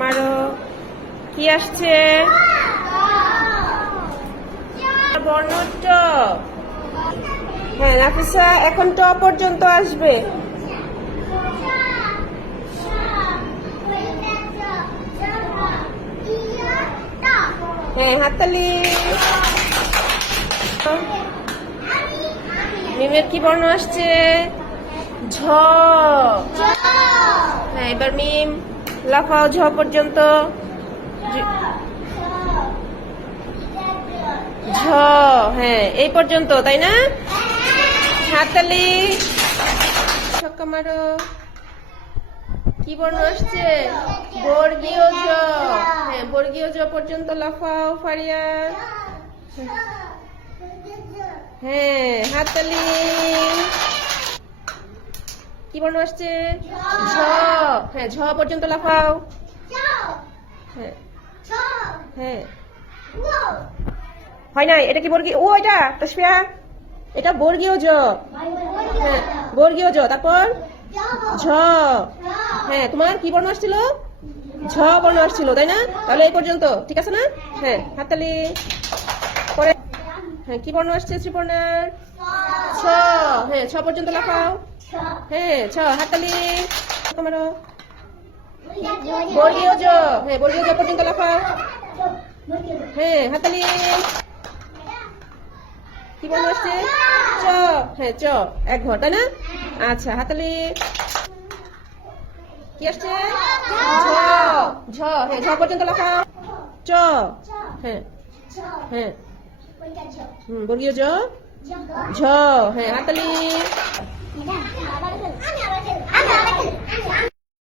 মারো। কি আসছে? বর্ণ ট। হ্যাঁ নাফিসা, এখন ট পর্যন্ত আসবে। হ্যাঁ হাততালি। মিমের কি বর্ণ আসছে? ঝ। হ্যাঁ এবার মিম লাফাও ঝ পর্যন্ত। ঝ। হ্যাঁ এই পর্যন্ত, তাই না? হাততালি। ছক্কা মারো। কি বর্ণ আসছে? বর্গীয় জ। হ্যাঁ বর্গীয় জ পর্যন্ত লাফাও ফারিয়া। হ্যাঁ হাততালি। কি বর্ণ আসছে? ঝ। হ্যাঁ ঝ পর্যন্ত লাফাও। হ্যাঁ হ্যাঁ হয় নাই, এটা কি বর্গীয়? ও এটা তাসফিয়া, এটা বর্গীয় জ। হ্যাঁ বর্গীয় জ, তারপর ঝ। হ্যাঁ তোমার কি বর্ণ আসছিল? ঝ বর্ণ আসছিল, তাই না? তাহলে এই পর্যন্ত ঠিক আছে না? হ্যাঁ হাততালি। পরে হ্যাঁ কি বর্ণ আসছে শ্রীপর্ণার? ছ। হ্যাঁ ছ পর্যন্ত লাফাও। হ্যাঁ ছ, হাততালি। মারো। বর্গীয় জ। হ্যাঁ বর্গীয় জ পর্যন্ত লাফাও। হ্যাঁ হাততালি। কি বর্ণ আসছে? চ। হ্যাঁ চ, এক ঘর, তাই না? আচ্ছা হাততালি। কি আসছে? ঝ। ঝ। হ্যাঁ ঝ পর্যন্ত লাফাও। চ। হ্যাঁ হ্যাঁ বর্গীয় জ। ঝ। হ্যাঁ হাততালি।